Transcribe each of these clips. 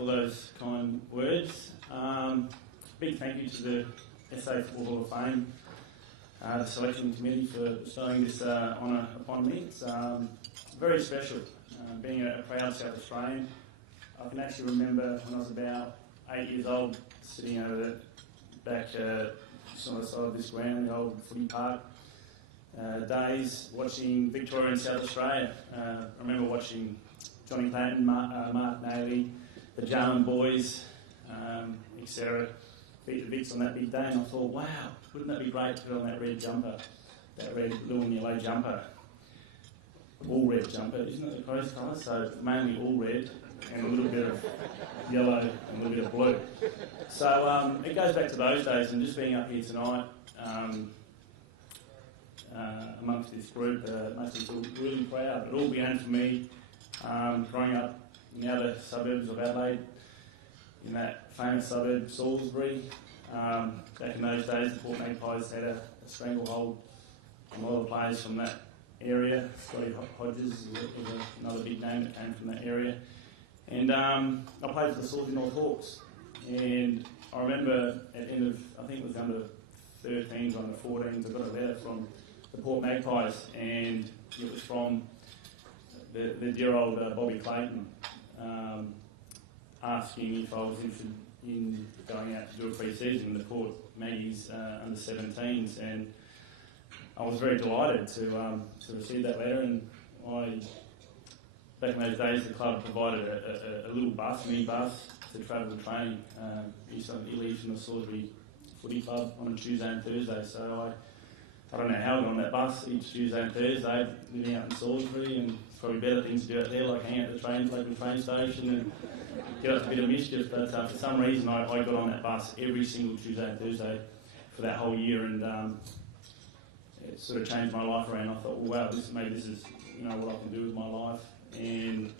for all those kind words. Big thank you to the SANFL Hall of Fame, the selection committee for bestowing this honour upon me. It's very special. Being a proud South Australian, I can actually remember when I was about 8 years old, sitting over the back on the side of this ground, the old footy park, days watching Victoria and South Australia. I remember watching Johnny Clanton, Mark Navy, the Jarman boys, etc. beat the Vicks on that big day, and I thought, wow, wouldn't that be great to put on that red jumper, that red, blue and yellow jumper. All red jumper, isn't it the Crows colour? So mainly all red and a little bit of yellow and a little bit of blue. So it goes back to those days, and just being up here tonight amongst this group makes me feel really proud. It all began for me growing up in the outer suburbs of Adelaide, in that famous suburb Salisbury. Back in those days, the Port Magpies had a stranglehold on a lot of players from that area. Scotty Hodges is another big name that came from that area. And I played for the Salisbury North Hawks. And I remember at the end of, I think it was under 13s, under 14s, I got a letter from the Port Magpies, and it was from the dear old Bobby Clayton, asking if I was interested in going out to do a pre-season in the Port Maggies under 17s, and I was very delighted to receive that letter. And back in those days, the club provided a little bus, mini bus, to travel to training. Used to leave from the Salisbury Footy Club on a Tuesday and Thursday, so I don't know how I got on that bus each Tuesday and Thursday, living out in Salisbury, and probably better things to do out there, like hang out at the local train station and get up to a bit of mischief. But for some reason, I got on that bus every single Tuesday and Thursday for that whole year, and it sort of changed my life around. I thought, well, wow, maybe this is what I can do with my life. And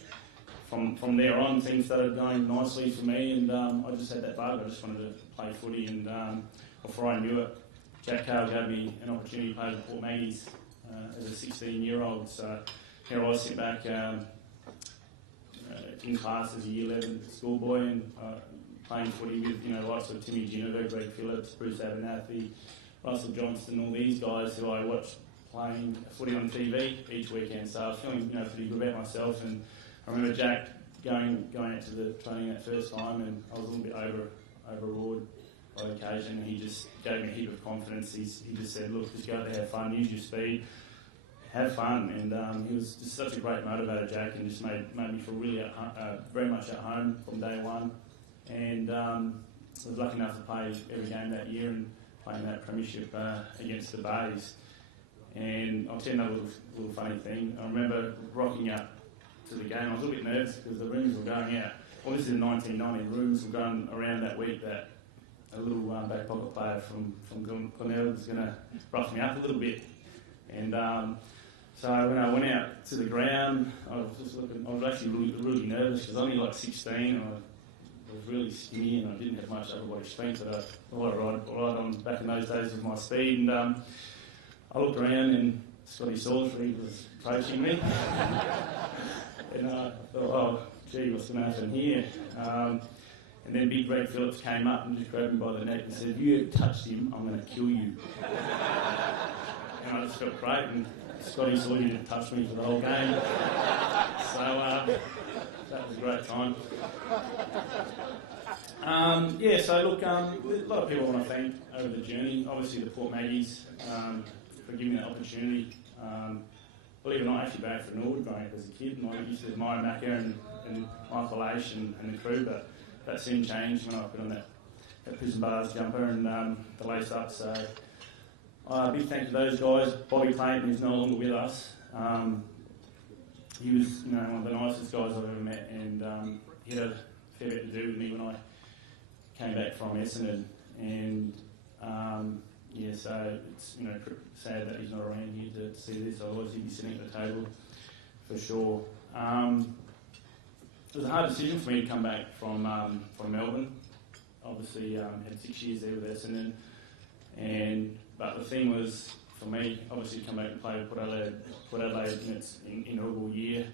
from there on, things started going nicely for me, and I just had that bug. I just wanted to play footy, and before I knew it, Jack Cale gave me an opportunity to play with Port Maggies as a 16-year-old. So here I was sitting back in class as a Year 11 schoolboy, and playing footy with likes of Timmy Ginniver, Greg Phillips, Bruce Abernathy, Russell Johnston, all these guys who I watched playing footy on TV each weekend. So I was feeling pretty good about myself. And I remember Jack going out to the training that first time, and I was a little bit overawed by the occasion, and he just gave me a heap of confidence. He just said, look, just go out there, have fun, use your speed, have fun. And he was just such a great motivator, Jack, and just made me feel really very much at home from day one. And I was lucky enough to play every game that year and playing that premiership against the Bays. And I'll tell you another little funny thing. I remember rocking up to the game. I was a little bit nervous because the rumours were going out. Well, this is in 1990. The rumours were going around that week that a little back pocket player from Glenelg was going to rough me up a little bit. And so when I went out to the ground, I was actually really nervous because I was only like 16, and I was really skinny, and I didn't have much upper body strength, but I ride on back in those days with my speed. And I looked around, and Scotty Salisbury was approaching me. And I thought, oh, gee, what's going to happen here? And then big Greg Phillips came up and just grabbed me by the neck and said, if you touched him, I'm going to kill you. And I just felt great, and Scotty Salisbury didn't touch me for the whole game. So that was a great time. So look, a lot of people I want to thank over the journey. Obviously the Port Maggies for giving me that opportunity. Believe it or not, I actually batted for Norwood growing up as a kid, and I used to admire Macca and Michael Aish and the crew, but that soon changed when I put on that Prison Bars jumper and the lace up. So big thank you to those guys. Bobby Clayton is no longer with us. He was one of the nicest guys I've ever met, and he had a fair bit to do with me when I came back from Essendon. And so it's sad that he's not around here to see this. Otherwise he'd be sitting at the table for sure. It was a hard decision for me to come back from Melbourne. Obviously had 6 years there with Essendon, but the thing was for me, obviously to come back and play with Port Adelaide in its inaugural year,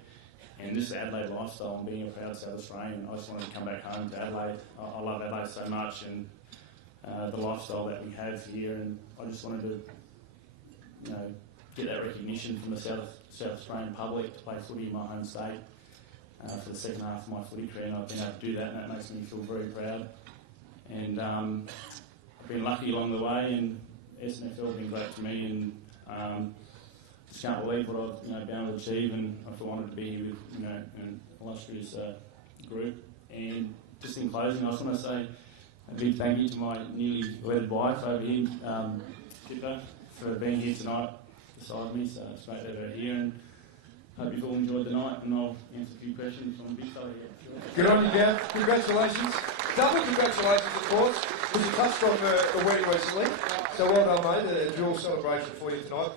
And this Adelaide lifestyle and being a proud South Australian, I just wanted to come back home to Adelaide. I love Adelaide so much, and the lifestyle that we have here, and I just wanted to, get that recognition from the South Australian public to play footy in my home state for the second half of my footy career, and I've been able to do that, and that makes me feel very proud. And I've been lucky along the way, and SANFL have been great to me, and just can't believe what I've been able to achieve, and I feel honoured to be here with an illustrious group. And just in closing, I just want to say a big thank you to my newly wedded wife over here, Pippa, for being here tonight beside me. So it's great to have her here, and hope you've all enjoyed the night, and I'll answer a few questions on big fella here. Good on you, Gav. Congratulations. Double congratulations, of course, because you touched on the wedding recently. So well done, mate. A dual celebration for you tonight.